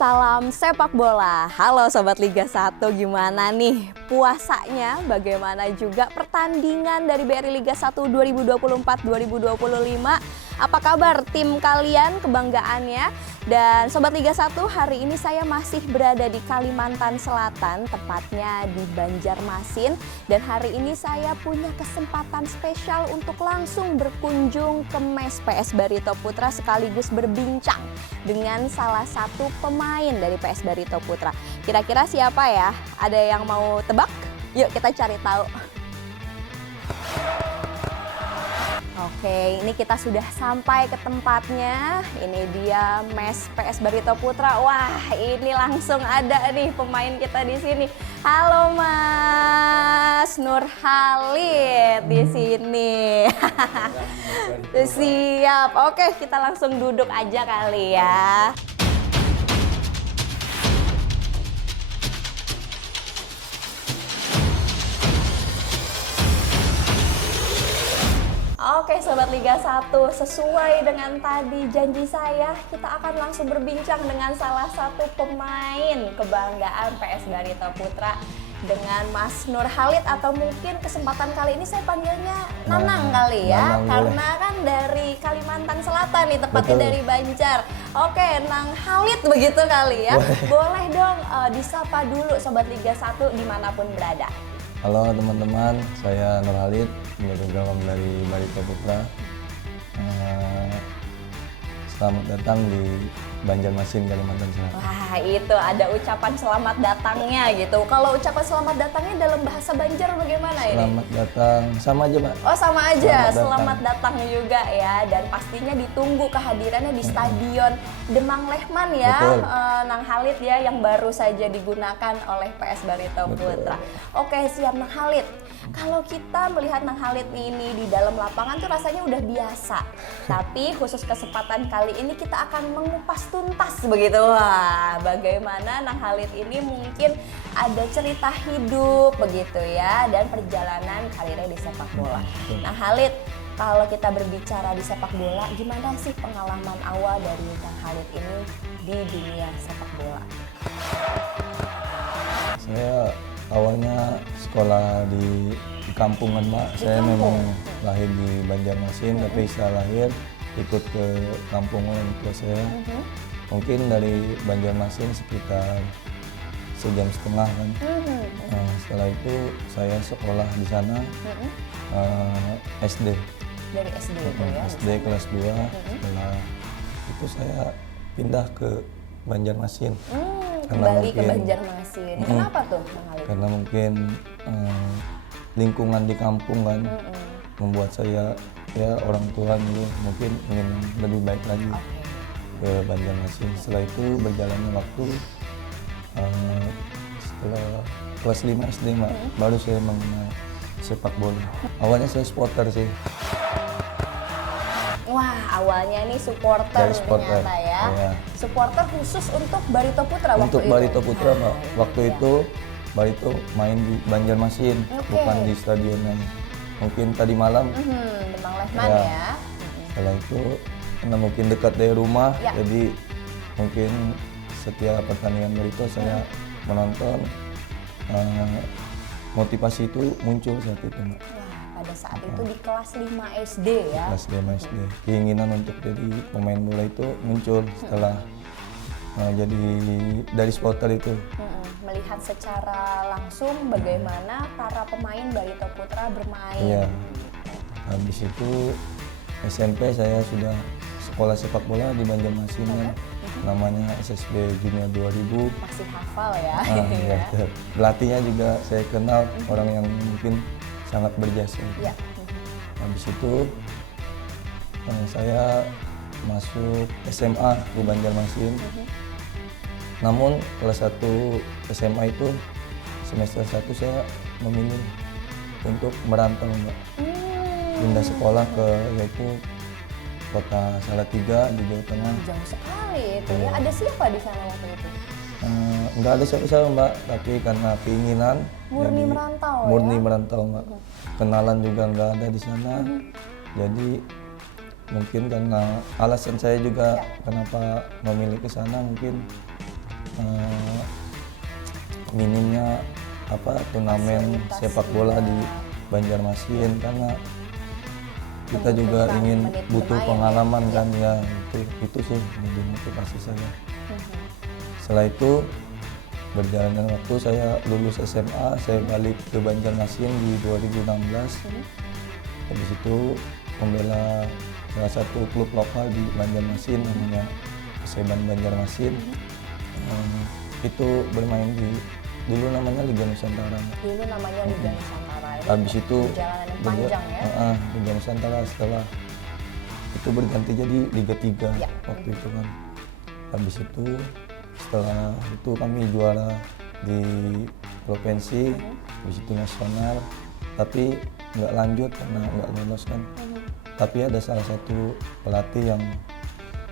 Salam sepak bola. Halo Sobat Liga 1, gimana nih puasanya? Bagaimana juga pertandingan dari BRI Liga 1 2024-2025? Apa kabar tim kalian, kebanggaannya? Dan Sobat Liga 1, hari ini saya masih berada di Kalimantan Selatan, tepatnya di Banjarmasin. Dan hari ini saya punya kesempatan spesial untuk langsung berkunjung ke mes PS Barito Putra sekaligus berbincang dengan salah satu pemain dari PS Barito Putra. Kira-kira siapa ya? Ada yang mau tebak? Yuk kita cari tahu. Oke, ini kita sudah sampai ke tempatnya. Ini dia mes PS Barito Putra. Wah, ini langsung ada nih pemain kita di sini. Halo Mas Nur Khalid di sini. Siap. Oke, kita langsung duduk aja kali ya. Oke Sobat Liga 1, sesuai dengan tadi janji saya, kita akan langsung berbincang dengan salah satu pemain kebanggaan PS Barito Putra dengan Mas Nur Khalid, atau mungkin kesempatan kali ini saya panggilnya Nanang kali ya, karena kan dari Kalimantan Selatan nih, tepatnya dari Banjar. Oke, Nang Khalid begitu kali ya. Boleh dong disapa dulu Sobat Liga 1 dimanapun berada. Halo teman-teman, saya Nur Khalid, menjadi gawang dari Barito Putra. Selamat datang di Banjarmasin, Kalimantan Selatan. Wah, itu ada ucapan selamat datangnya gitu. Kalau ucapan selamat datangnya dalam bahasa Banjar bagaimana ini? Selamat datang, sama aja Pak. Oh sama aja, selamat datang juga ya. Dan pastinya ditunggu kehadirannya di Stadion Demang Lehman ya, Nang Khalid ya, yang baru saja digunakan oleh PS Barito Putra. Oke, siap Nang Khalid. Kalau kita melihat Nang Khalid ini di dalam lapangan tuh rasanya udah biasa. Tapi khusus kesempatan kali ini kita akan mengupas tuntas begitu. Wah, bagaimana Nang Khalid ini mungkin ada cerita hidup begitu ya, dan perjalanan karirnya di sepak bola. Nang Khalid, kalau kita berbicara di sepak bola, gimana sih pengalaman awal dari Nang Khalid ini di dunia sepak bola? Saya awalnya sekolah di kampungan Mbak. Saya memang lahir di Banjarmasin, tapi setelah lahir ikut ke kampung orang tua saya. Mungkin dari Banjarmasin sekitar sejam setengah kan. Nah, setelah itu saya sekolah di sana SD. Dari SD itu ya? SD kelas 2. Setelah itu saya pindah ke Banjarmasin. Kembali ke Banjarmasin. Kenapa tuh Nang Khalid? Karena mungkin lingkungan di kampung kan membuat saya, ya orang tua gitu, mungkin ingin lebih baik lagi ke Banjarmasin. Setelah itu berjalannya waktu, setelah kelas 5 SD baru saya mengenal sepak bola. Awalnya saya supporter sih. Wah, awalnya nih supporter ternyata ya. Iya. Supporter khusus untuk Barito Putra waktu itu? Untuk Barito Putra, Mbak. Waktu itu Barito main di Banjarmasin, bukan di stadionnya. Mungkin tadi malam. Demang Lehman ya. Setelah itu, karena mungkin dekat dari rumah, jadi mungkin setiap pertandingan Barito saya menonton. Motivasi itu muncul saat itu, Mbak. Pada saat itu di kelas 5 SD ya? Kelas 5 SD. Keinginan untuk jadi pemain bola itu muncul setelah jadi dari supporter itu. Melihat secara langsung bagaimana para pemain Barito Putra bermain. Iya. Habis itu SMP saya sudah sekolah sepak bola di Banjarmasin kan. Namanya SSB Junior 2000. Masih hafal ya? Ya. Pelatihnya juga saya kenal, orang yang mungkin sangat berjasa. Ya. Habis itu saya masuk SMA di Banjarmasin. Namun kelas 1 SMA itu semester 1 saya memilih untuk merantau, Mbak. Pindah sekolah ke yaitu kota Salatiga di Jawa Tengah. Jauh sekali itu ya. Ada siapa di sana waktu itu? Enggak ada siapa-siapa Mbak, tapi karena keinginan murni merantau murni ya? merantau Mbak. Kenalan juga nggak ada di sana. Jadi mungkin karena alasan saya juga kenapa memilih ke sana, mungkin minimnya turnamen sepak bola di Banjarmasin, karena kita juga ingin butuh pengalaman kan ya, itu sih menjadi motivasi saya. Setelah itu berjalan waktu, saya lulus SMA, saya balik ke Banjarmasin di 2016. Habis itu membela salah satu klub lokal di Banjarmasin namanya Perseban Banjarmasin. Itu bermain di dulu namanya Liga Nusantara. Dulu namanya Liga Nusantara. Habis itu perjalanan yang panjang ya. Liga Nusantara, setelah itu berganti jadi Liga 3 Ya. waktu itu kan. Habis itu setelah itu kami juara di provinsi, habis itu nasional, tapi nggak lanjut karena nggak lolos kan. Tapi ada salah satu pelatih yang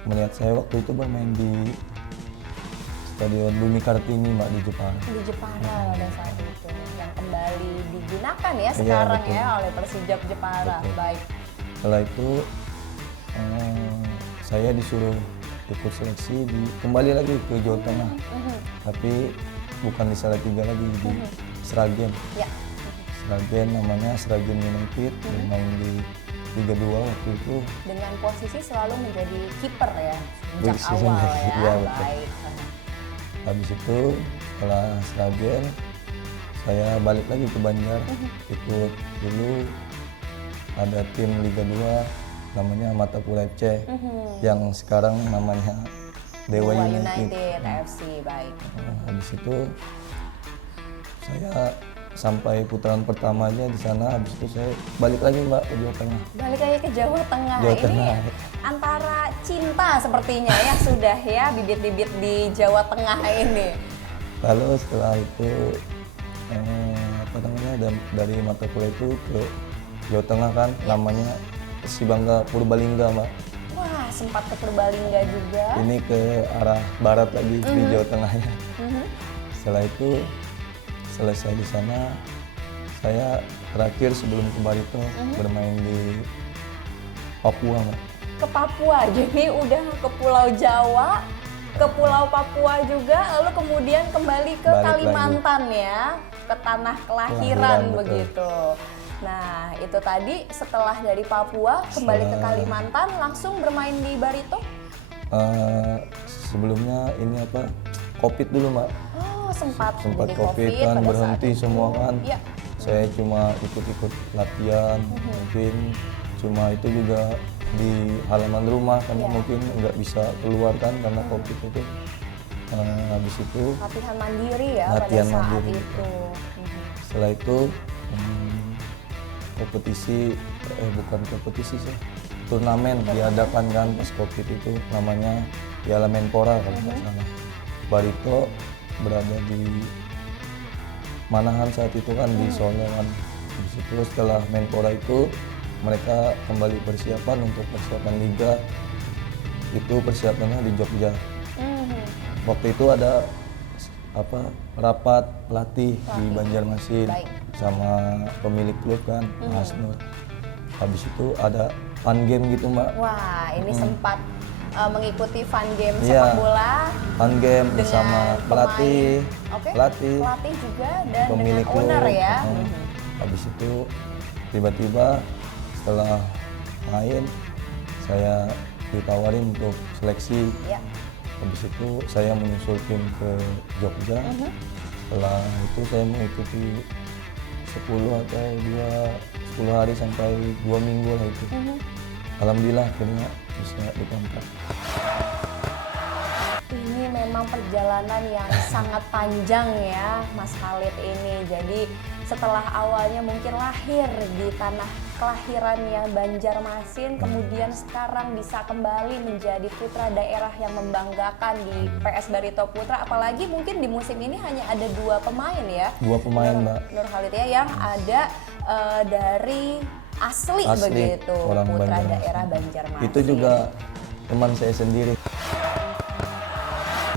melihat saya waktu itu bermain di Stadion Bumi Kartini Mbak, di Jepara. Di Jepara pada saat itu, yang kembali digunakan ya sekarang betul. ya oleh Persijap Jepara. Betul. Baik. Setelah itu saya disuruh ikut seleksi kembali lagi ke Jawa Tengah, tapi bukan di Salatiga lagi, di Sragen. Ya. Sragen namanya Sragen United, bermain di Liga 2 waktu itu. Dengan posisi selalu menjadi kiper ya sejak Posisi awal menjadi- ya. iya, betul. Baik. Habis itu setelah Sragen saya balik lagi ke Banjar, ikut dulu ada tim Liga 2 namanya Matapura FC, yang sekarang namanya Dewa United. FC. Baik. Habis itu saya sampai putaran pertamanya di sana, habis itu saya balik lagi Mbak ke Jawa Tengah. Balik lagi ke Jawa Tengah. Jawa Ini Tengah. antara cinta sepertinya ya sudah ya bibit-bibit di Jawa Tengah ini. Lalu setelah itu dari Matapura itu ke Jawa Tengah kan, namanya Persibangga Purbalingga Mbak. Wah, sempat ke Purbalingga juga. Ini ke arah barat lagi di Jawa Tengahnya. Setelah itu selesai di sana, saya terakhir sebelum ke Barito bermain di Papua Mbak. Ke Papua, jadi udah ke Pulau Jawa, ke Pulau Papua juga, lalu kemudian kembali ke Balik Kalimantan ya, ke tanah kelahiran Kelahiran, betul. begitu. Nah, itu tadi setelah dari Papua kembali ke Kalimantan langsung bermain di Barito. Sebelumnya ini COVID dulu Mbak. Oh, sempat Sempat jadi COVID kan, pada berhenti saat itu. semua kan. Iya. Saya cuma ikut-ikut latihan, mungkin cuma itu juga di halaman rumah karena mungkin nggak bisa keluar kan karena COVID itu. Habis itu Latihan mandiri ya Latihan pada saat mandiri. itu. setelah itu kompetisi, bukan kompetisi sih, turnamen diadakan kan pas COVID itu, namanya Piala Menpora kalau nggak salah. Barito berada di Manahan saat itu kan, di Solo kan. Di situ setelah Menpora itu mereka kembali persiapan untuk persiapan liga. Itu persiapannya di Jogja. Waktu itu ada rapat pelatih di Banjarmasin Baik. sama pemilik klub kan, Mas Nur. Habis itu ada fun game gitu Mbak. Wah, ini sempat mengikuti fun game Iya. sepak bola Fun game dengan bersama pelatih, pemain. Oke. pelatih, Pelatih juga dan pemilik dengan klub. owner ya. Habis itu tiba-tiba setelah main saya ditawarin untuk seleksi. Ya. Habis itu saya menyusul tim ke Jogja. Setelah itu saya mengikuti 10 hari sampai 2 minggu lah itu. Alhamdulillah akhirnya bisa dikontrak. Ini memang perjalanan yang sangat panjang ya Mas Khalid ini. Jadi setelah awalnya mungkin lahir di tanah kelahirannya Banjarmasin, kemudian sekarang bisa kembali menjadi putra daerah yang membanggakan di PS Barito Putra. Apalagi mungkin di musim ini hanya ada 2 pemain ya. 2 pemain Mbak. Nur Khalid ya, yang ada dari asli begitu, orang putra Banjarmasin. daerah Banjarmasin. Itu juga teman saya sendiri.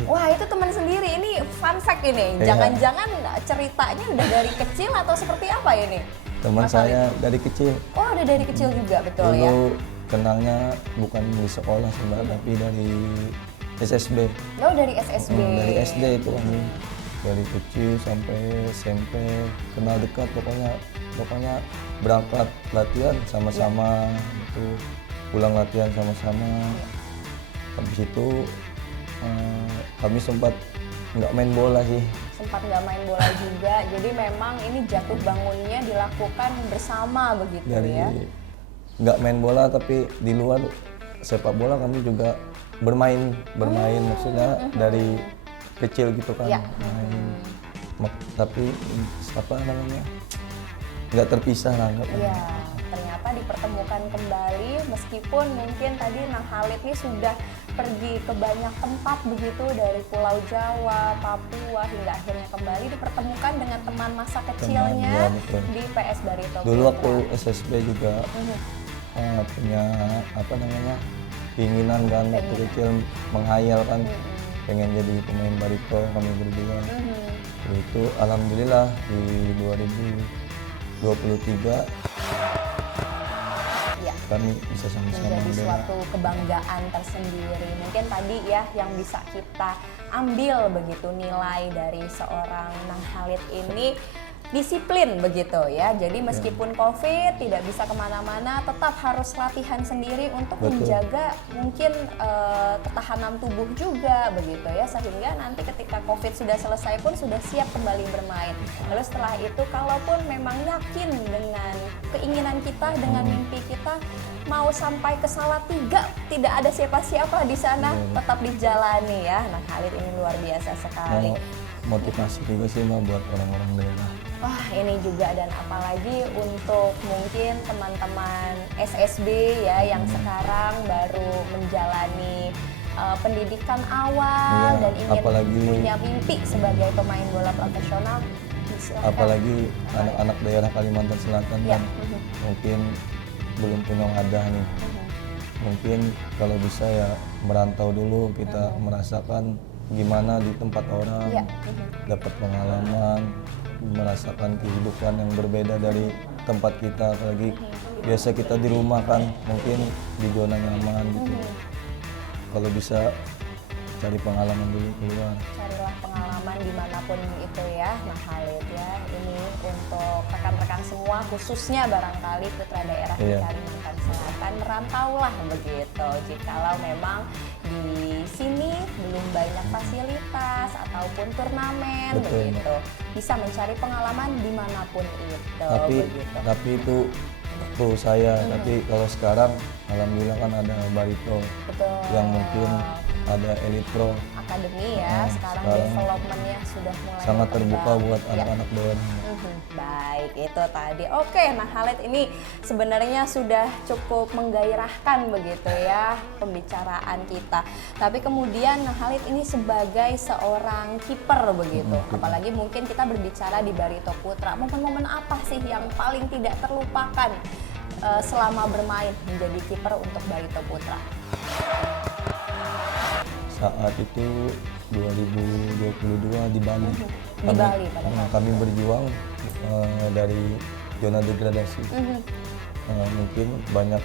Wah, itu teman sendiri. Ini fun fact ini. Iya. Jangan-jangan ceritanya udah dari kecil atau seperti apa ini? Teman Mas Khalid? saya dari kecil. Oh, udah dari kecil juga, betul ya? Dulu kenalnya bukan di sekolah sih Mbak, tapi dari SSB. Oh, dari SSB. Dari SD itu kami, dari kecil sampai SMP kenal dekat, pokoknya berangkat latihan sama-sama, itu pulang latihan sama-sama. Habis itu kami sempat nggak main bola sih. Sempat nggak main bola juga, jadi memang ini jatuh bangunnya dilakukan bersama begitu Dari ya. nggak main bola, tapi di luar sepak bola kami juga bermain maksudnya dari kecil gitu kan. Ya. Main. Tapi apa namanya, nggak terpisah lah. Iya, ternyata dipertemukan kembali meskipun mungkin tadi Nang Khalid ini sudah pergi ke banyak tempat begitu, dari Pulau Jawa, Papua, hingga akhirnya kembali dipertemukan dengan teman masa kecilnya betul. di PS Barito Dulu Putra. waktu SSB juga punya apa namanya, keinginan kan, waktu kecil menghayal kan, pengen jadi pemain barito kami berdua. Itu alhamdulillah di 2023 Ya, kami bisa sama-sama menjadi membela. suatu kebanggaan tersendiri. Mungkin tadi ya yang bisa kita ambil begitu nilai dari seorang Nang Khalid ini, disiplin begitu ya. Jadi meskipun COVID tidak bisa kemana-mana, tetap harus latihan sendiri untuk Betul. menjaga mungkin ketahanan tubuh juga begitu ya, sehingga nanti ketika COVID sudah selesai pun sudah siap kembali bermain. Lalu setelah itu kalaupun memang yakin dengan keinginan kita, dengan mimpi kita, mau sampai ke Salatiga tidak ada siapa-siapa di sana, tetap dijalani ya. Nah, Khalid ini luar biasa sekali. Motivasi juga sih Mbak buat orang-orang daerah. Wah, ini juga, dan apalagi untuk mungkin teman-teman SSB ya yang sekarang baru menjalani pendidikan awal Iya, dan ingin apalagi- punya mimpi sebagai pemain bola profesional. Silakan. Apalagi anak-anak daerah Kalimantan Selatan Ya. kan mungkin belum punya wadah nih. Mungkin kalau bisa ya merantau dulu, kita merasakan gimana di tempat orang, Iya. dapat pengalaman, merasakan kehidupan yang berbeda dari tempat kita. Apalagi biasa kita di rumah kan, mungkin di zona nyaman gitu. Kalau bisa cari pengalaman dulu keluar. Carilah pengalaman dimanapun itu ya, Nah Khalid ya. Ini untuk rekan-rekan semua, khususnya barangkali putra daerah di Iya. Kalimantan Selatan, merantaulah begitu. Jikalau memang di sini belum banyak fasilitas ataupun turnamen Betul, begitu, bisa mencari pengalaman dimanapun itu. Begitu. Tapi itu waktu saya. Tapi kalau sekarang alhamdulillah kan ada barito Betul. yang mungkin ada Elite Pro, Akademi ya, sekarang developmentnya sudah mulai sangat terbuka berkembang. buat Ya. anak-anak daerah. Baik, itu tadi. Oke, nah Khalid ini sebenarnya sudah cukup menggairahkan begitu ya pembicaraan kita. Tapi kemudian nah Khalid ini sebagai seorang kiper begitu. Apalagi mungkin kita berbicara di Barito Putra. Momen-momen apa sih yang paling tidak terlupakan selama bermain menjadi kiper untuk Barito Putra? Saat itu 2022 di Bali. Di Bali pada saat Kami berjuang dari zona degradasi. Mungkin banyak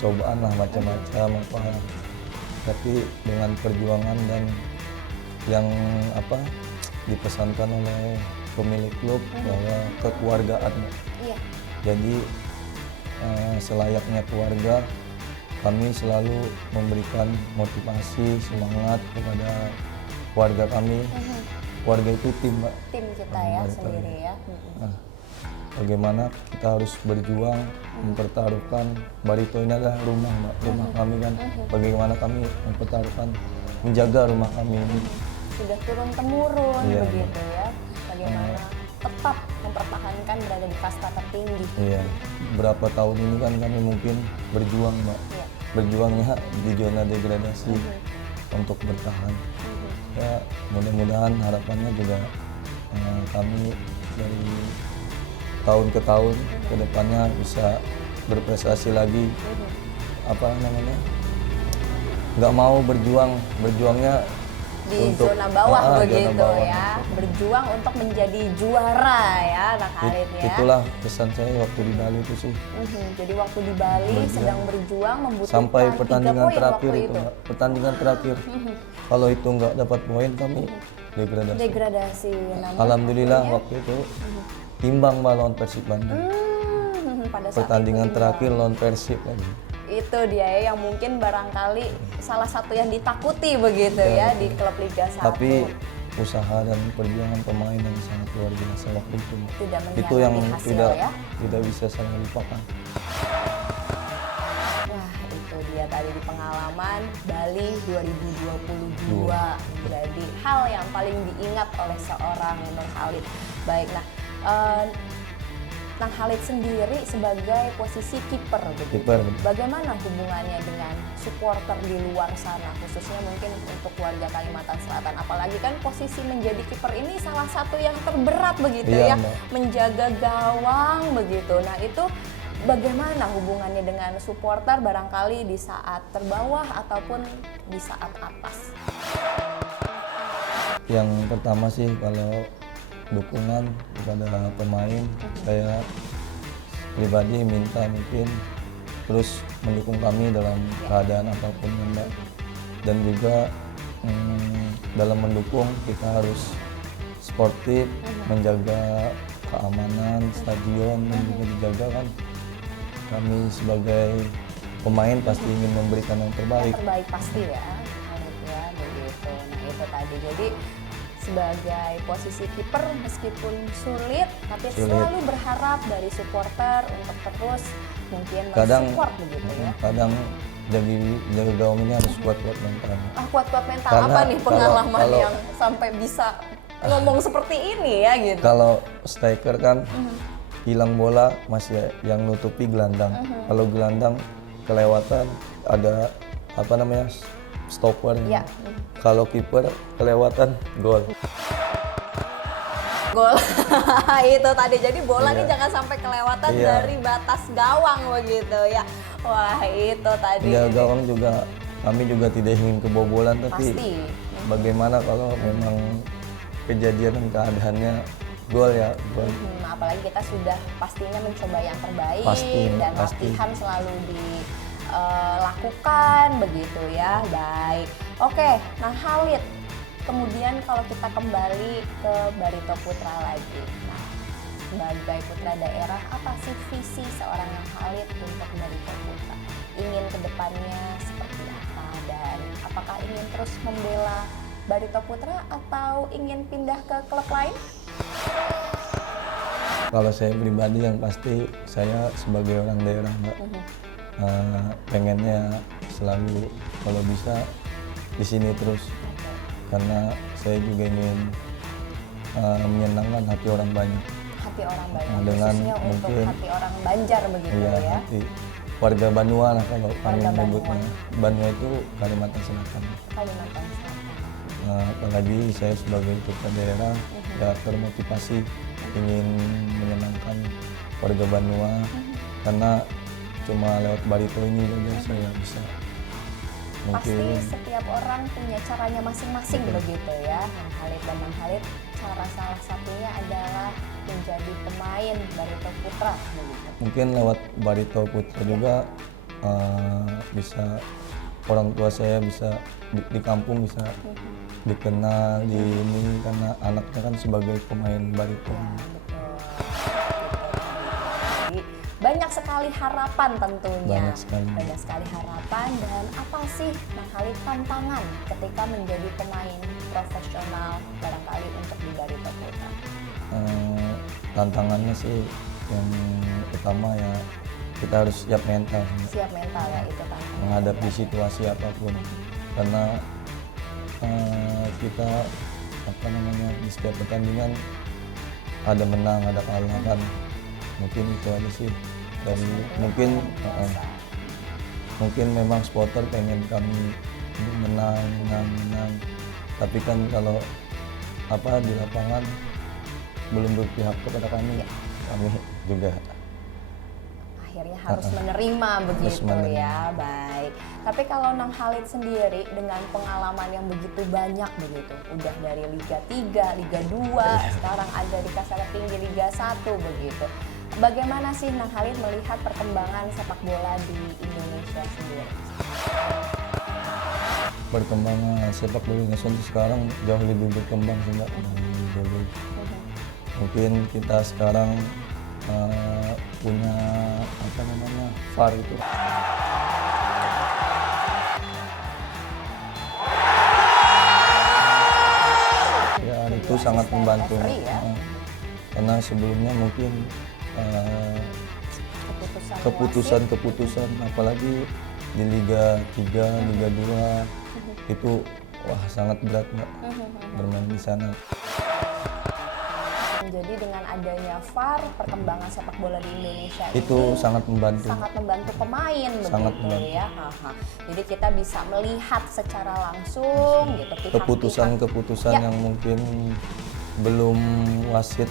cobaan lah, macam-macam apa. Tapi dengan perjuangan dan yang apa dipesankan oleh pemilik klub bahwa kekeluargaan. Iya. Jadi selayaknya keluarga, kami selalu memberikan motivasi, semangat kepada keluarga kami. Keluarga itu tim, Mbak. Tim kita ya Barito sendiri ini. ya. Nah, bagaimana kita harus berjuang mempertaruhkan Barito ini adalah rumah, Mbak. Rumah kami kan. Bagaimana kami mempertaruhkan, menjaga rumah kami ini. Sudah turun temurun Iya, begitu ya, bagaimana tetap mempertahankan berada di kasta tertinggi. Iya, berapa tahun ini kan kami mungkin berjuang, Mbak. Iya. Berjuangnya di zona degradasi untuk bertahan. Ya, mudah-mudahan harapannya juga kami dari tahun ke tahun ke depannya bisa berprestasi lagi. Apa namanya? Nggak mau berjuangnya di untuk zona bawah zona begitu bawah. ya, berjuang untuk menjadi juara ya anak Khalid ya. Itulah pesan saya waktu di Bali itu sih. Jadi waktu di Bali sedang berjuang membutuhkan Sampai 3 pertandingan poin terakhir waktu itu, Mbak. Pertandingan terakhir. Kalau itu nggak dapat poin kami degradasi. Degradasi. Namun Alhamdulillah akhirnya, waktu itu imbang Mbak lawan Persib Bandung. pada saat Pertandingan itu terakhir lawan Persib lagi. itu dia ya yang mungkin barangkali salah satu yang ditakuti begitu ya di klub Liga 1. Tapi usaha dan perjuangan pemain yang sangat luar biasa waktu itu. Tidak Itu yang mengkhianati hasil ya. tidak bisa saya lupakan. Wah, itu dia tadi di pengalaman Bali 2022. Jadi hal yang paling diingat oleh seorang Nur Khalid. Baik, nah Nang Khalid sendiri sebagai posisi kiper begitu. Kiper. Bagaimana hubungannya dengan supporter di luar sana, khususnya mungkin untuk warga Kalimantan Selatan? Apalagi kan posisi menjadi kiper ini salah satu yang terberat begitu Iya, ya, Mbak. menjaga gawang begitu. Nah itu bagaimana hubungannya dengan supporter barangkali di saat terbawah ataupun di saat atas? Yang pertama sih kalau dukungan kepada pemain, saya pribadi minta mungkin terus mendukung kami dalam keadaan apapun ya, Mbak. Dan juga dalam mendukung kita harus sportif, menjaga keamanan stadion dan juga dijaga kan. Kami sebagai pemain pasti ingin memberikan yang terbaik. Yang terbaik pasti ya, Khalid ya begitu. Nah itu tadi jadi sebagai posisi kiper meskipun sulit tapi selalu berharap dari supporter untuk terus mungkin mensupport begitu ya. Kadang jaga gawang ini harus kuat-kuat mental. Kuat-kuat mental. Karena apa nih pengalaman kalau- yang sampai bisa ngomong seperti ini ya gitu? Kalau striker kan hilang bola masih yang nutupi gelandang. Kalau gelandang kelewatan ada apa namanya stopper. Ya. Kalau kiper kelewatan gol. Gol. Itu tadi jadi bola nih Iya. jangan sampai kelewatan Iya. dari batas gawang begitu ya. Wah itu tadi. Ya gawang juga kami juga tidak ingin kebobolan tapi Pasti. bagaimana kalau memang kejadian dan keadaannya gol ya gol. Apalagi kita sudah pastinya mencoba yang terbaik Pasti, dan pasti. latihan selalu dilakukan begitu ya. Baik. Oke, nah Khalid, kemudian kalau kita kembali ke Barito Putra lagi. Nah, sebagai putra daerah, apa sih visi seorang yang Khalid untuk Barito Putra? Ingin kedepannya seperti apa dan apakah ingin terus membela Barito Putra atau ingin pindah ke klub lain? Kalau saya pribadi yang pasti saya sebagai orang daerah Mbak, pengennya selalu kalau bisa di sini terus karena saya juga ingin menyenangkan hati orang banyak. Hati orang banyak, Dengan khususnya untuk mungkin- hati orang Banjar begitu Iya, ya. hati warga Banua lah kalau kami Warga menyebutnya. Banua itu Kalimantan Selatan. Kalimantan Selatan. Apalagi saya sebagai putra daerah ya termotivasi ingin menyenangkan warga Banua karena cuma lewat Barito ini saja saya bisa Pasti mungkin setiap orang punya caranya masing-masing begitu ya. Nang Khalid dan Nang Khalid cara salah satunya adalah menjadi pemain Barito Putra begitu. mungkin lewat Barito Putra juga bisa orang tua saya bisa di kampung bisa dikenal di ini karena anaknya kan sebagai pemain Barito. Betul. Jadi, banyak sekali harapan tentunya. Banyak sekali. Banyak sekali harapan dan apa sih Nang Khalid tantangan ketika menjadi pemain profesional barangkali untuk di Barito Putra? Tantangannya sih yang utama ya kita harus siap mental Siap mental ya itu tantangan. menghadapi situasi apapun karena kita apa namanya di setiap pertandingan ada menang ada kalah kan mungkin itu aja sih dari mungkin memang supporter pengen kami menang tapi kan kalau apa di lapangan belum berpihak kepada kami kami juga Akhirnya harus menerima begitu menerima. ya. Baik. Tapi kalau Nang Khalid sendiri dengan pengalaman yang begitu banyak begitu, udah dari Liga 3, Liga 2, sekarang ada di kasta tertinggi Liga 1 begitu. Bagaimana sih Nang Khalid melihat perkembangan sepak bola di Indonesia sendiri? Perkembangan sepak bola Indonesia sekarang jauh lebih berkembang sih Mbak dari dulu. Mungkin kita sekarang punya apa namanya VAR itu. Ya itu sangat membantu. Karena sebelumnya mungkin keputusan apalagi di Liga 3, Liga 2 itu wah sangat berat Mbak bermain di sana. Jadi dengan adanya VAR, perkembangan sepak bola di Indonesia itu ini sangat membantu pemain sangat begitu membantu. ya. Jadi kita bisa melihat secara langsung gitu keputusan yang mungkin belum wasit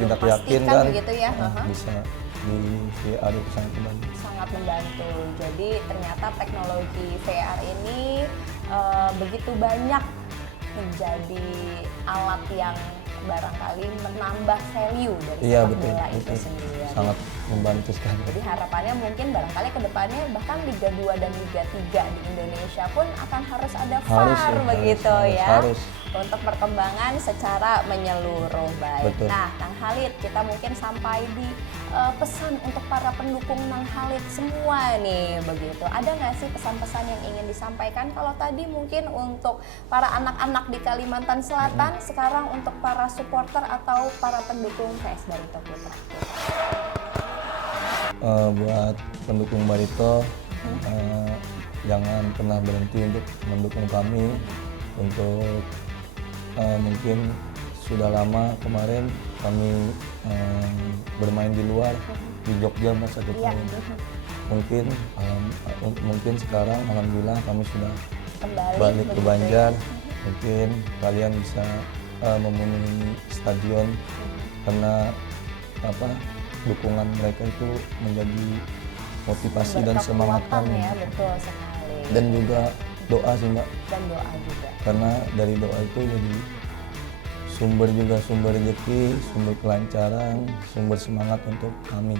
tidak yakin pastikan kan begitu ya. bisa di VAR itu sangat membantu. Sangat membantu. Jadi ternyata teknologi VAR ini begitu banyak menjadi alat yang barangkali menambah value dari sepak bola itu sendiri. Sangat membantu sekali. Jadi harapannya mungkin barangkali ke depannya bahkan Liga 2 dan Liga 3 di Indonesia pun akan harus ada VAR begitu ya. Untuk perkembangan secara menyeluruh. Baik. Betul. Nah, Nang Khalid, kita mungkin sampai di pesan untuk para pendukung Nang Khalid semua nih begitu. Ada nggak sih pesan-pesan yang ingin disampaikan? Kalau tadi mungkin untuk para anak-anak di Kalimantan Selatan, sekarang untuk para supporter atau para pendukung PS Barito Putra. Buat pendukung Barito, jangan pernah berhenti untuk mendukung kami. Untuk mungkin sudah lama kemarin kami bermain di luar di Jogja Mas 1 tahun. Mungkin sekarang alhamdulillah kami sudah balik ke Banjar. Mungkin kalian bisa memenuhi stadion karena dukungan mereka itu menjadi motivasi dan semangat kami. Ya, betul sekali. Dan juga doa sih Mbak. Dan doa juga. Karena dari doa itu jadi sumber rezeki, sumber kelancaran, sumber semangat untuk kami.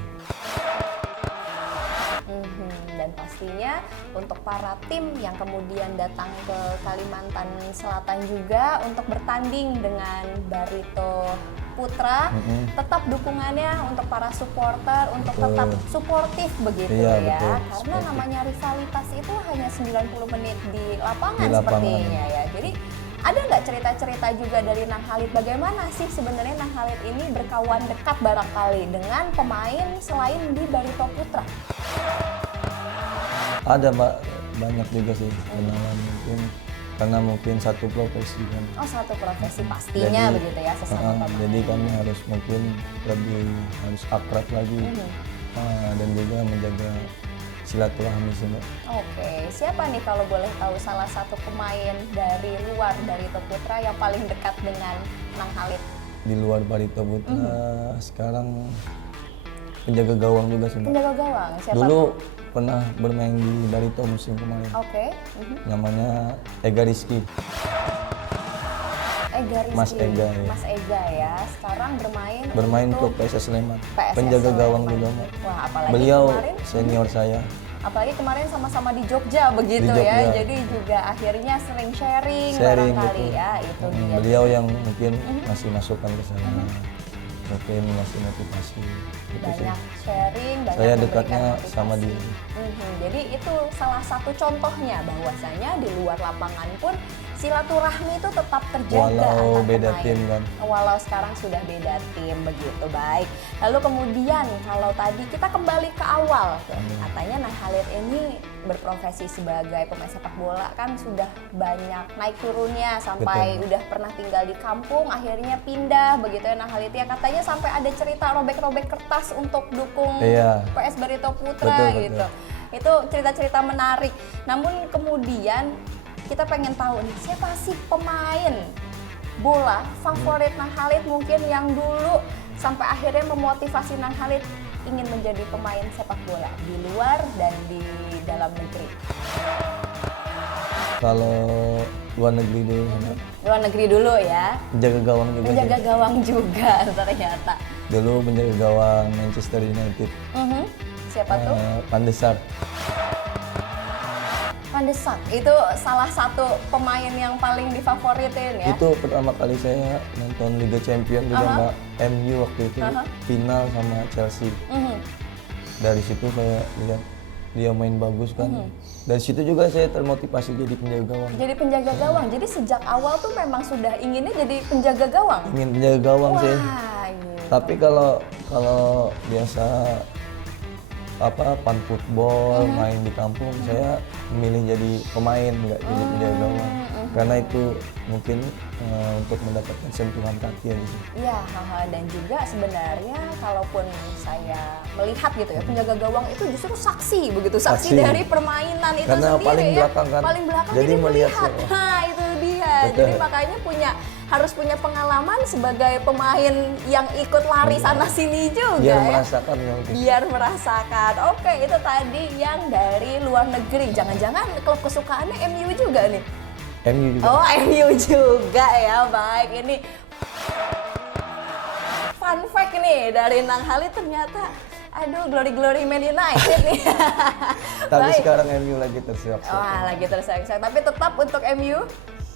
Dan pastinya untuk para tim yang kemudian datang ke Kalimantan Selatan juga untuk bertanding dengan Barito Putra, tetap dukungannya untuk para supporter untuk tetap suportif begitu ya. Betul, karena suportif. Namanya rivalitas itu hanya 90 menit di lapangan sepertinya ya. Jadi ada nggak cerita-cerita juga dari Nang Khalid bagaimana sih sebenarnya Nang Khalid ini berkawan dekat barangkali dengan pemain selain di Barito Putra? Ada Mbak, banyak juga sih kenalan mungkin karena mungkin satu profesi kan. Oh, satu profesi pastinya begitu ya sesama pemain. Jadi kami harus mungkin harus akrab lagi dan juga menjaga silaturahmi sih Mbak. Oke, siapa nih kalau boleh tahu salah satu pemain dari luar Barito Putra yang paling dekat dengan Nang Khalid? Di luar Barito Putra sekarang penjaga gawang juga sih Mbak. Penjaga gawang, siapa? Dulu pernah bermain di Barito musim kemarin. Oke. Namanya Ega Rizky. Ega Rizky. Mas Ega ya. Mas Ega ya. Sekarang bermain untuk PSS Sleman. Penjaga gawang juga Mbak. Wah, apalagi beliau kemarin senior saya. Apalagi kemarin sama-sama di Jogja begitu Di Jogja. ya. Jadi juga akhirnya sering sharing barangkali betul. ya itu dia. Beliau yang mungkin ngasih masukan ke saya. Mungkin ngasih motivasi. Banyak sharing, banyak saya memberikan dekatnya motivasi. sama dia. Jadi itu salah satu contohnya bahwasanya di luar lapangan pun silaturahmi itu tetap terjaga Walau antar beda pemain. tim kan. Walau sekarang sudah beda tim begitu. Baik. Lalu kemudian kalau tadi kita kembali ke awal, katanya Nang Khalid ini berprofesi sebagai pemain sepak bola kan sudah banyak naik turunnya sampai udah pernah tinggal di kampung, akhirnya pindah begitu ya Nang Khalid ya. Katanya sampai ada cerita robek-robek kertas untuk dukung PS Barito Putra gitu. Itu cerita-cerita menarik. Namun kemudian kita pengen tahu nih, siapa sih pemain bola favorit Nang Khalid mungkin yang dulu sampai akhirnya memotivasi Nang Khalid, ingin menjadi pemain sepak bola di luar dan di dalam negeri? Kalau luar negeri dulu, Luar negeri dulu ya. menjaga gawang juga. Menjaga sih. gawang juga ternyata. Dulu menjaga gawang Manchester United. Siapa tuh? Van de Sar. Van de Sar. Itu salah satu pemain yang paling difavoritin ya. Itu pertama kali saya nonton Liga Champions juga Mbak, MU waktu itu final sama Chelsea. Dari situ saya lihat dia main bagus kan. Dari situ juga saya termotivasi jadi penjaga gawang. Jadi penjaga gawang. Jadi sejak awal tuh memang sudah inginnya jadi penjaga gawang. Ingin penjaga gawang sih. Gitu. Tapi kalau biasa fun football main di kampung, saya memilih jadi pemain, nggak jadi penjaga gawang. Karena itu mungkin untuk mendapatkan sentuhan kaki aja sih. Iya, dan juga sebenarnya kalaupun saya melihat gitu ya, penjaga gawang itu justru saksi begitu, saksi Saksi. dari permainan itu Karena sendiri paling ya. belakang kan. Paling belakang Jadi jadi melihat melihat. semua. Nah, itu dia. Betul. Jadi makanya harus punya pengalaman sebagai pemain yang ikut lari sana sini juga Biar ya. merasakan mungkin. Biar merasakan. Oke, itu tadi yang dari luar negeri. Jangan-jangan klub kesukaannya MU juga nih. MU juga. Oh, MU juga ya. Baik, ini fun fact nih dari Nang Halid ternyata aduh glory Man United nih. Tapi Baik. sekarang MU lagi tersiap-siap. Wah, lagi terseok-seok. Tapi tetap untuk MU.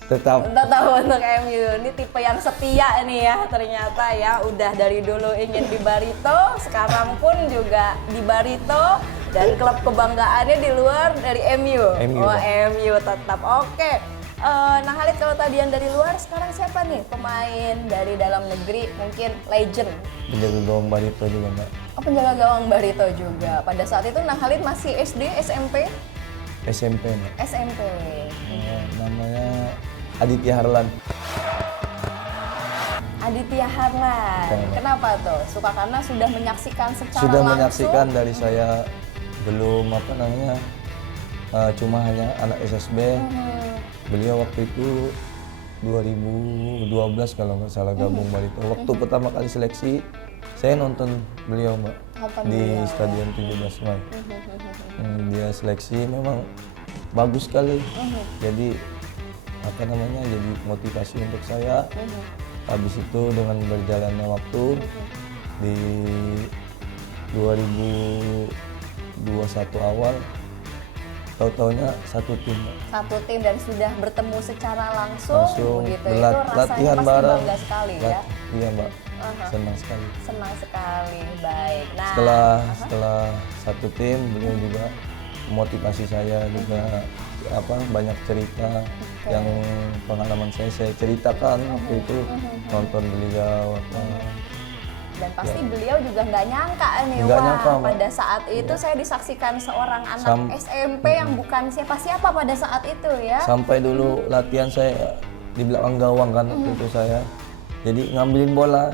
Tetap. Tetap untuk MU. Ini tipe yang setia nih ya ternyata ya. Udah dari dulu ingin di Barito, sekarang pun juga di Barito. Dan klub kebanggaannya di luar dari MU. MU, Oh, Pak. MU tetap. Oke. Nah Halid, kalau tadi yang dari luar, sekarang siapa nih pemain dari dalam negeri mungkin legend? Penjaga gawang Barito juga Mbak. Oh, penjaga gawang Barito juga. Pada saat itu Nang Halid masih SD, SMP? SMP Mbak. SMP. Namanya Aditya Harlan. Aditya Harlan. Betul. Kenapa tuh? Suka karena sudah menyaksikan secara Sudah langsung? menyaksikan dari saya belum cuma hanya anak SSB. Beliau waktu itu 2012 kalau nggak salah gabung Barito. Waktu pertama kali seleksi, saya nonton beliau Mbak Nonton di beliau, Stadion 17 Mei. Dia seleksi memang bagus sekali. Jadi jadi motivasi untuk saya. Habis itu dengan berjalannya waktu di 2021 awal, tahu-taunya satu tim Mbak. Satu tim dan sudah bertemu secara langsung, begitu. Itu rasanya latihan pasti bareng. bangga sekali ya. Iya Mbak, senang sekali. Senang sekali. Baik. Nah, Setelah satu tim, beliau juga motivasi saya juga banyak cerita yang pengalaman saya ceritakan waktu itu nonton beliau dan pasti beliau juga nggak nyangka nih, Nggak wah nyangka, Mbak. pada saat itu saya disaksikan seorang anak SMP yang bukan siapa-siapa pada saat itu ya. sampai dulu latihan saya di belakang gawang kan waktu itu saya jadi ngambilin bola.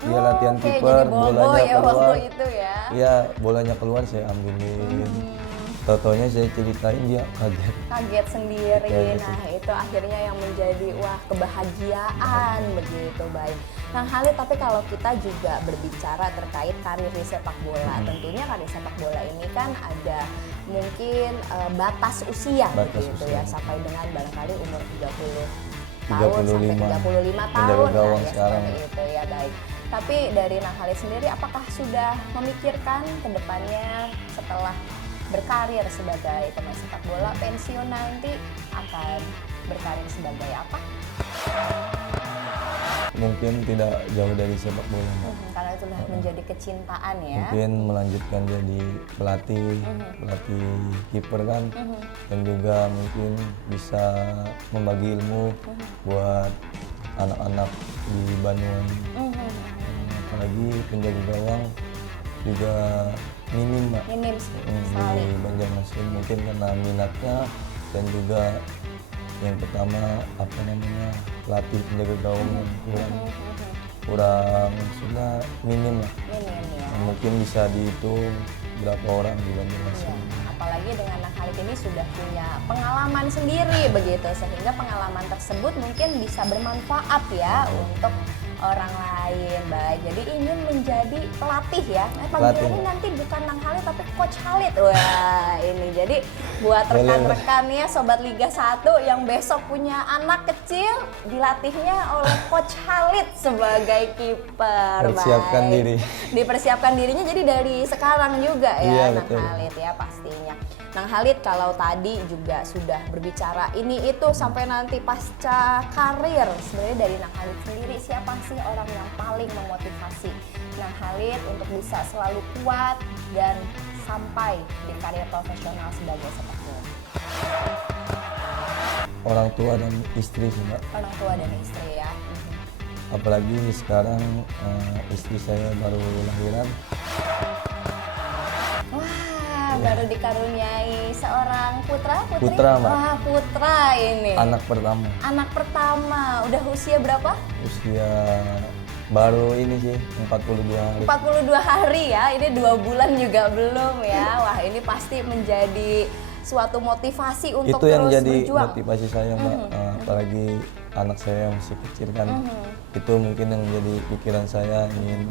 Dia latihan Oke, kiper, jadi bobo bolanya ya keluar. waktu itu ya. Iya, bolanya keluar saya ambilin. Tau-taunya saya ceritain dia kaget. Kaget sendiri. Betul, Nah, itu akhirnya yang menjadi kebahagiaan begitu. Baik. Nah, Halid, tapi kalau kita juga berbicara terkait karir di sepak bola, tentunya karir sepak bola ini kan ada mungkin batas usia begitu ya, sampai dengan barangkali umur 30 tahun sampai 35 tahun Menjaga gawang ya, sekarang. seperti itu ya. Baik. Tapi dari Nang Halid sendiri, apakah sudah memikirkan ke depannya setelah berkarir sebagai pemain sepak bola, pensiun nanti akan berkarir sebagai apa? Mungkin tidak jauh dari sepak bola, Mbak. Karena itu sudah menjadi kecintaan ya. Mungkin melanjutkan jadi pelatih kiper kan, dan juga mungkin bisa membagi ilmu buat anak-anak di Bandung. Apalagi penjaga gawang juga minim Mbak. Minim Di sekali. Banjarmasin mungkin karena minatnya dan juga yang pertama pelatih penjaga gawang yang kurang sudah minim lah. Minim ya. Mungkin bisa dihitung berapa orang di Banjarmasin. Apalagi dengan Nang Halid ini sudah punya pengalaman sendiri begitu, sehingga pengalaman tersebut mungkin bisa bermanfaat ya untuk orang lain. Baik, jadi ingin menjadi pelatih ya. Panggilannya nanti bukan Nang Halid tapi Coach Halid. Wah, ini jadi buat rekan-rekannya Sobat Liga 1 yang besok punya anak kecil, dilatihnya oleh Coach Halid sebagai kiper. Persiapkan diri. Dipersiapkan dirinya jadi dari sekarang juga ya, iya, Nang betul. Halid ya pastinya. Nang Halid, kalau tadi juga sudah berbicara ini itu sampai nanti pasca karir, sebenarnya dari Nang Halid sendiri siapa sih orang yang paling memotivasi Nang Halid untuk bisa selalu kuat dan sampai di karir profesional sebagai sepak bola? Orang tua dan istri sih Mbak. Orang tua dan istri ya. Apalagi sekarang istri saya baru lahiran. Baru dikaruniai seorang putra, putri? Putra, Mbak. Wah, putra ini. Anak pertama. Anak pertama. Udah usia berapa? Usia baru ini sih 42 hari. 42 hari ya. Ini 2 bulan juga belum ya. Wah, ini pasti menjadi suatu motivasi untuk itu yang terus jadi berjuang. motivasi saya Mbak. Apalagi anak saya yang masih kecil kan. Itu mungkin yang jadi pikiran saya ingin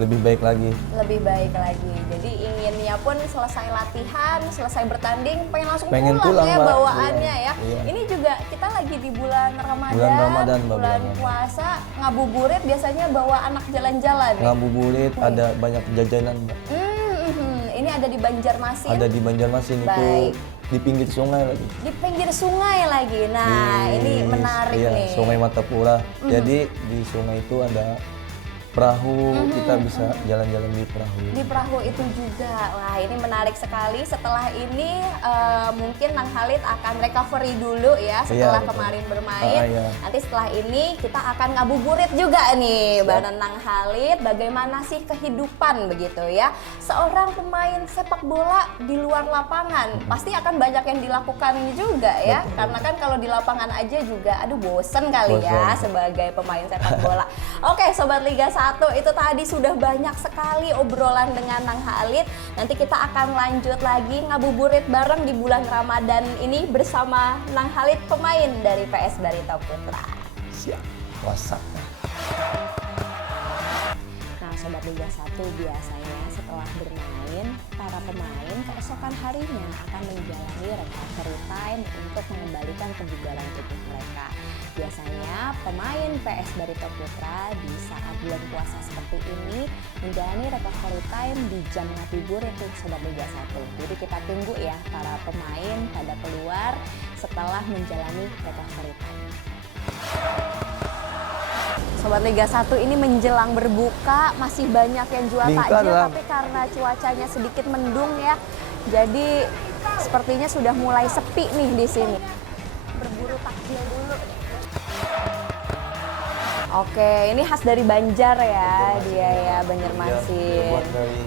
lebih baik lagi. Lebih baik lagi. Jadi inginnya pun selesai latihan, selesai bertanding, pengen langsung pulang ya Mbak. bawaannya ya. Iya. Ini juga kita lagi di bulan Ramadan, Bulan Ramadan, Mbak, bulan bulan puasa, ngabuburit biasanya bawa anak jalan-jalan. Ngabuburit, ada banyak jajanan Mbak. Ini ada di Banjarmasin. Ada di Banjarmasin itu Baik. di pinggir sungai lagi. Di pinggir sungai lagi. Nah, ini menarik iya, nih. Sungai Matapura. Jadi di sungai itu ada perahu, kita bisa jalan-jalan di perahu. Di perahu itu juga. Wah, ini menarik sekali. Setelah ini mungkin Nang Halid akan recovery dulu ya setelah betul. kemarin bermain. Iya. Nanti setelah ini kita akan ngabuburit juga nih bareng Nang Halid. Bagaimana sih kehidupan begitu ya seorang pemain sepak bola di luar lapangan. Pasti akan banyak yang dilakukan juga ya. Betul. Karena kan kalau di lapangan aja juga aduh bosen kali ya Bosen. sebagai pemain sepak bola. Oke, Sobat Liga 1, itu tadi sudah banyak sekali obrolan dengan Nang Halid. Nanti kita akan lanjut lagi ngabuburit bareng di bulan Ramadan ini bersama Nang Halid, pemain dari PS Barito Putra. Siap. Puasa. Nah, Sobat Liga 1, biasanya setelah bermain, para pemain keesokan harinya akan menjalani recovery time untuk mengembalikan kebugaran tubuh mereka. Biasanya pemain PS Barito Putra di saat bulan puasa seperti ini menjalani recovery time di jam ngabuburit itu Sobat Liga 1. Jadi kita tunggu ya para pemain pada keluar setelah menjalani recovery time. Sobat Liga 1, ini menjelang berbuka masih banyak yang jual takjil, tapi karena cuacanya sedikit mendung ya, jadi sepertinya sudah mulai sepi nih di sini. Berburu takjil dulu. Oke, ini khas dari Banjar ya, dia ya Banjarmasin. Buat dari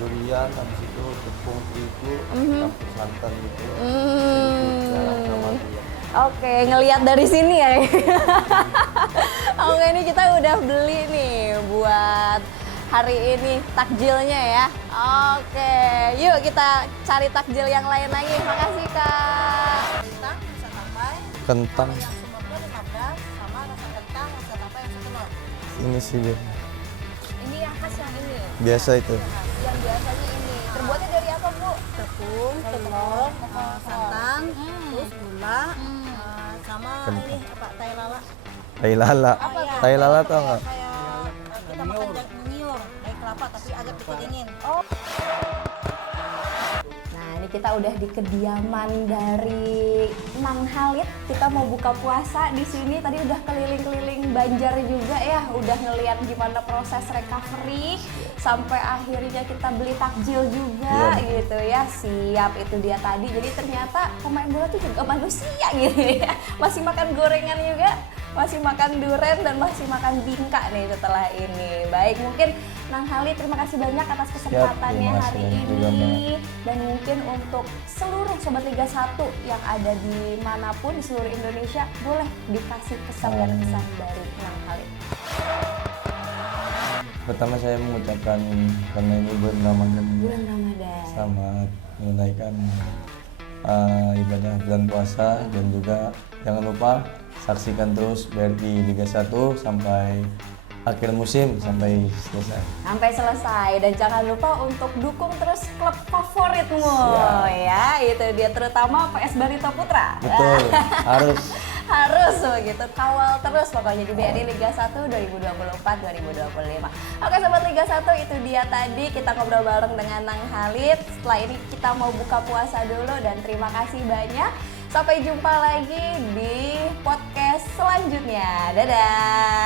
durian, habis itu tepung terigu, campur santan gitu. Oke, ngelihat dari sini ya. Oke, ini kita udah beli nih buat hari ini takjilnya ya. Oke, yuk kita cari takjil yang lain lagi. Makasih Kak. Kentang bisa tambahin. Kentang. Kalau yang sumbernya 15 sama rasa kentang rasa tambahin yang setelur. Ini sih dia. Ini yang khas yang ini. Biasa itu. Yang biasanya ini. Terbuatnya dari apa, Bu? Tepung, telur, santan, terus gula, sama ini apa tai lala. Tai lala. Tai lala tau nggak? Kayak kita makan nyur dari kelapa tapi agak dikeringin. Nah, ini kita udah di kediaman dari Nang Halid. Kita mau buka puasa di sini. Tadi udah keliling-keliling Banjar juga ya. Udah ngeliat gimana proses recovery sampai akhirnya kita beli takjil juga gitu ya. Siap, itu dia tadi. Jadi ternyata pemain bola tuh juga manusia gitu ya. Masih makan gorengan juga, masih makan duren dan masih makan bingka nih setelah ini. Baik, mungkin Nang Halid terima kasih banyak atas kesempatannya terima hari kasih juga, ini. Dan mungkin untuk seluruh Sobat Liga 1 yang ada di manapun di seluruh Indonesia, boleh dikasih pesan dan kesan dari Nang Halid. Pertama saya mengucapkan karena ini bulan Ramadan. Bulan Ramadan. Selamat menunaikan ibadah bulan puasa dan juga jangan lupa saksikan terus BRI Liga 1 sampai akhir musim sampai selesai dan jangan lupa untuk dukung terus klub favoritmu. Siap. Ya itu dia, terutama PS Barito Putra. Betul, harus begitu, kawal terus pokoknya di BRI Liga 1 2024-2025. Oke Sobat Liga 1, itu dia tadi kita ngobrol bareng dengan Nang Khalid. Setelah ini kita mau buka puasa dulu dan terima kasih banyak. Sampai jumpa lagi di podcast selanjutnya. Dadah.